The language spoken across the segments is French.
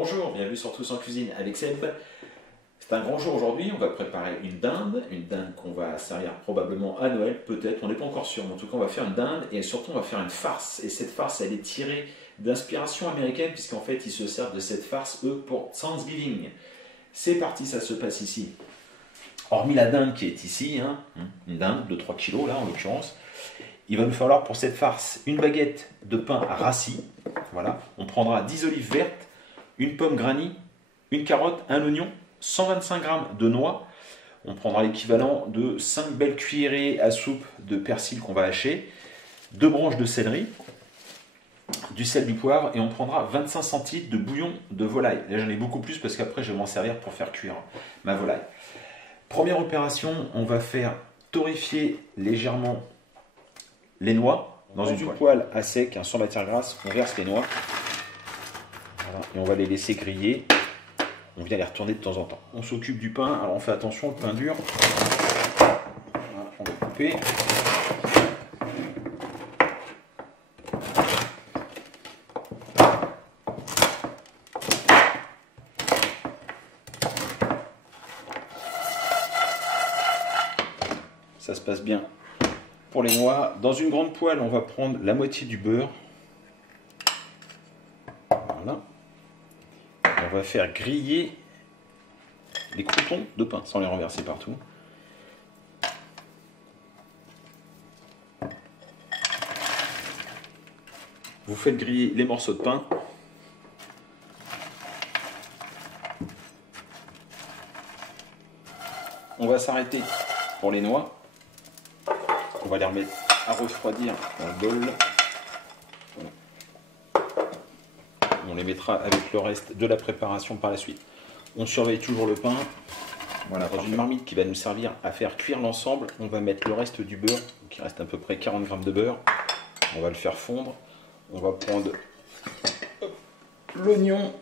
Bonjour, bienvenue sur Tous en Cuisine avec Seb. C'est un grand jour aujourd'hui, on va préparer une dinde qu'on va servir probablement à Noël, peut-être, on n'est pas encore sûr, mais en tout cas on va faire une dinde et surtout on va faire une farce. Et cette farce elle est tirée d'inspiration américaine puisqu'en fait ils se servent de cette farce eux pour Thanksgiving. C'est parti, ça se passe ici. Hormis la dinde qui est ici, une dinde de 3 kg là en l'occurrence, il va nous falloir pour cette farce une baguette de pain rassis. Voilà. On prendra 10 olives vertes, une pomme granny, une carotte, un oignon, 125 g de noix. On prendra l'équivalent de 5 belles cuillerées à soupe de persil qu'on va hacher, 2 branches de céleri, du sel, du poivre et on prendra 25 centilitres de bouillon de volaille. Là j'en ai beaucoup plus parce qu'après je vais m'en servir pour faire cuire ma volaille. Première opération, on va faire torréfier légèrement les noix dans une poêle à sec, sans matière grasse. On verse les noix voilà, et on va les laisser griller. On vient les retourner de temps en temps. On s'occupe du pain. Alors on fait attention, le pain dur. Voilà, on va couper. Ça se passe bien. Pour les noix, dans une grande poêle, on va prendre la moitié du beurre. Voilà. On va faire griller les croûtons de pain sans les renverser partout. Vous faites griller les morceaux de pain. On va s'arrêter pour les noix. On va les remettre à refroidir dans le bol. Voilà. On les mettra avec le reste de la préparation par la suite. On surveille toujours le pain. Voilà, dans une marmite qui va nous servir à faire cuire l'ensemble, on va mettre le reste du beurre. Donc il reste à peu près 40 g de beurre. On va le faire fondre. On va prendre l'oignon.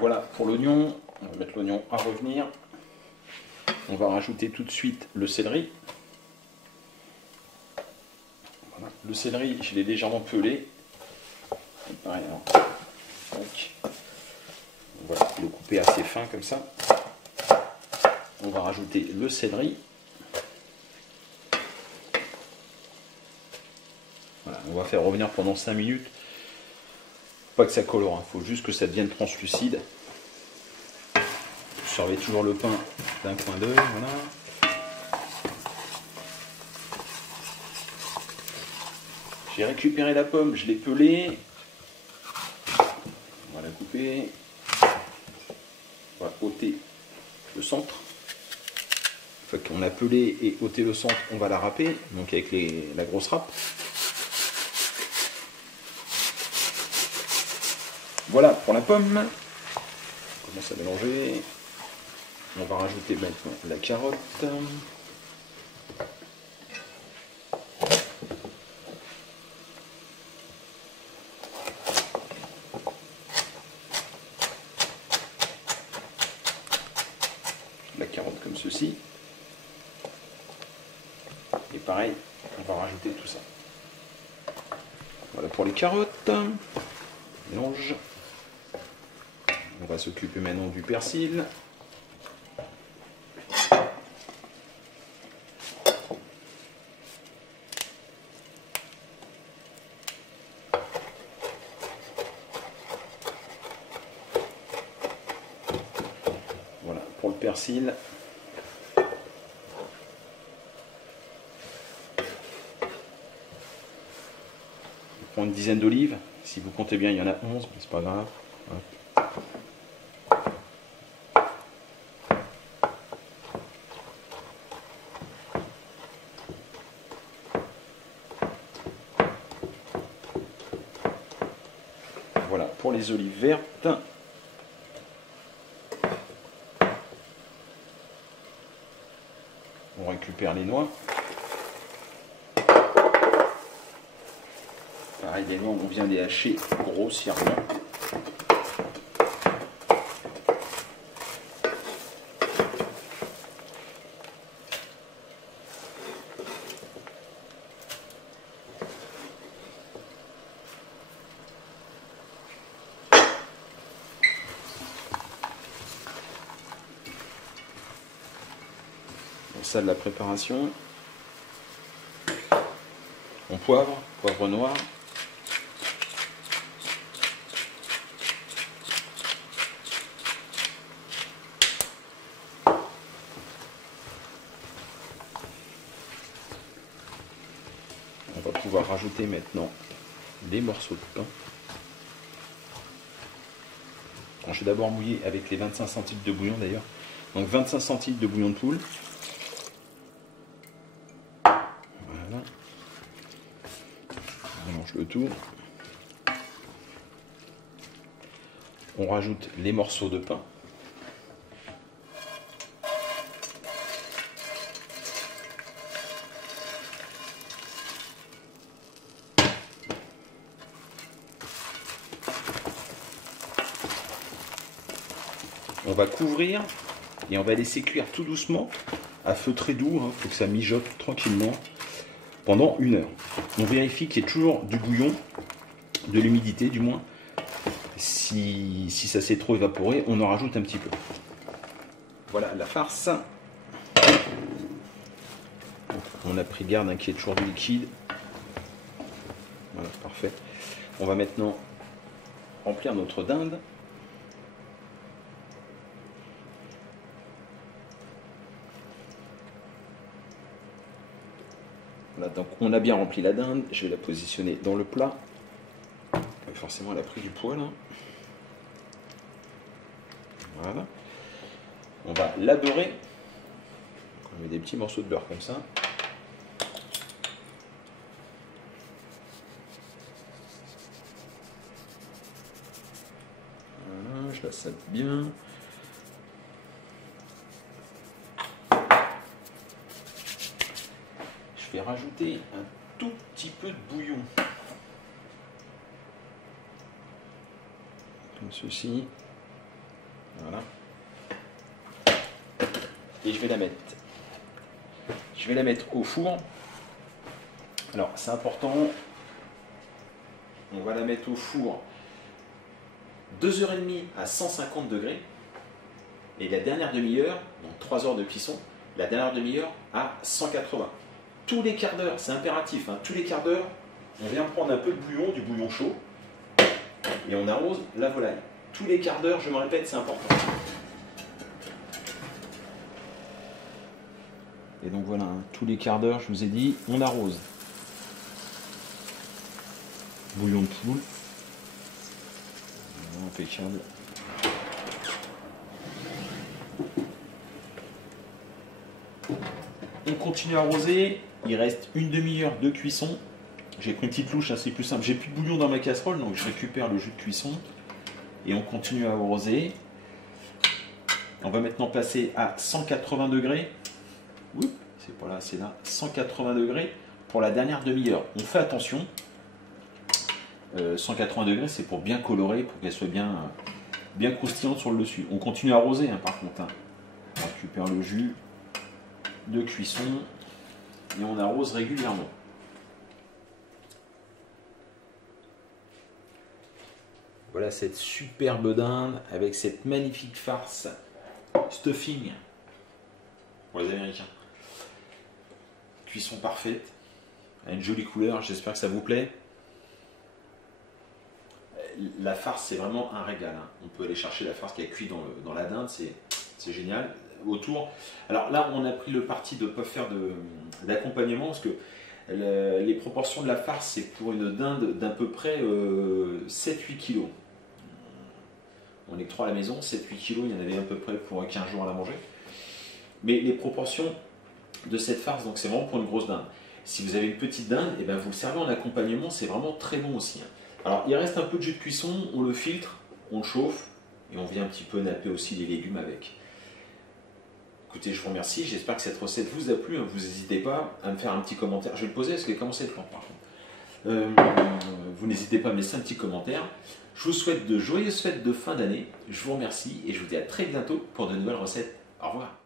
Voilà pour l'oignon, on va mettre l'oignon à revenir. On va rajouter tout de suite le céleri. Voilà. Le céleri, je l'ai légèrement pelé. Et pareil, donc, on va le couper assez fin comme ça. On va rajouter le céleri. Voilà, on va faire revenir pendant 5 minutes. Pas que ça colore, il faut juste que ça devienne translucide. Surveillez toujours le pain d'un coin d'œil, voilà. J'ai récupéré la pomme, je l'ai pelée. On va la couper. On va ôter le centre. Une fois qu'on a pelé et ôté le centre, on va la râper, donc avec la grosse râpe. Voilà pour la pomme. On commence à mélanger. On va rajouter maintenant la carotte. La carotte comme ceci. Et pareil, on va rajouter tout ça. Voilà pour les carottes. Mélange. On va s'occuper maintenant du persil. Voilà pour le persil. On prend une dizaine d'olives. Si vous comptez bien, il y en a 11, mais c'est pas grave. Voilà pour les olives vertes. On récupère les noix. Pareil, les noix, on vient les hacher grossièrement. ça de la préparation. On poivre noir. On va pouvoir rajouter maintenant des morceaux de pain. Je vais d'abord mouiller avec les 25 centilitres de bouillon d'ailleurs. Donc 25 centilitres de bouillon de poule. Voilà. On mélange le tout. On rajoute les morceaux de pain. On va couvrir et on va laisser cuire tout doucement à feu très doux. Il faut que ça mijote tranquillement pendant 1 heure. On vérifie qu'il y ait toujours du bouillon, de l'humidité du moins. Si ça s'est trop évaporé, on en rajoute un petit peu. Voilà la farce. On a pris garde qu'il y ait toujours du liquide. Voilà, parfait. On va maintenant remplir notre dinde. Voilà, donc on a bien rempli la dinde. Je vais la positionner dans le plat. Forcément, elle a pris du poids là. Voilà. On va la beurrer. On met des petits morceaux de beurre comme ça. Voilà, je la sape bien. Je vais rajouter un tout petit peu de bouillon. Comme ceci. Voilà. Et je vais la mettre. Je vais la mettre au four. Alors c'est important. On va la mettre au four 2h30 à 150 degrés. Et la dernière demi-heure, donc 3 heures de cuisson, la dernière demi-heure à 180. Tous les quarts d'heure, c'est impératif, hein, tous les quarts d'heure, on vient prendre un peu de bouillon, du bouillon chaud, et on arrose la volaille. Tous les quarts d'heure, je me répète, c'est important. Et donc voilà, hein, tous les quarts d'heure, je vous ai dit, on arrose. Bouillon de poule. Impeccable. On continue à arroser. Il reste une demi-heure de cuisson. J'ai pris une petite louche, c'est plus simple. J'ai plus de bouillon dans ma casserole, donc je récupère le jus de cuisson. Et on continue à arroser. On va maintenant passer à 180 degrés. Oups, c'est pas là, c'est là. 180 degrés pour la dernière demi-heure. On fait attention. 180 degrés, c'est pour bien colorer, pour qu'elle soit bien croustillante sur le dessus. On continue à arroser, hein, par contre. Hein. On récupère le jus de cuisson et on arrose régulièrement. Voilà cette superbe dinde avec cette magnifique farce stuffing pour les Américains. Cuisson parfaite, à une jolie couleur, j'espère que ça vous plaît. La farce, c'est vraiment un régal. Hein. On peut aller chercher la farce qui a cuit dans la dinde, c'est génial. Autour, alors là, on a pris le parti de ne pas faire d'accompagnement parce que les proportions de la farce, c'est pour une dinde d'à peu près 7-8 kg. On est que 3 à la maison, 7-8 kg, il y en avait à peu près pour 15 jours à la manger. Mais les proportions de cette farce, donc c'est vraiment pour une grosse dinde. Si vous avez une petite dinde, et ben vous le servez en accompagnement, c'est vraiment très bon aussi. Hein. Alors il reste un peu de jus de cuisson, on le filtre, on le chauffe et on vient un petit peu napper aussi les légumes avec. Écoutez, je vous remercie, j'espère que cette recette vous a plu, hein. Vous n'hésitez pas à me faire un petit commentaire. Je vais le poser parce qu'il a commencé le plan par contre. Vous n'hésitez pas à me laisser un petit commentaire. Je vous souhaite de joyeuses fêtes de fin d'année, je vous remercie et je vous dis à très bientôt pour de nouvelles recettes. Au revoir.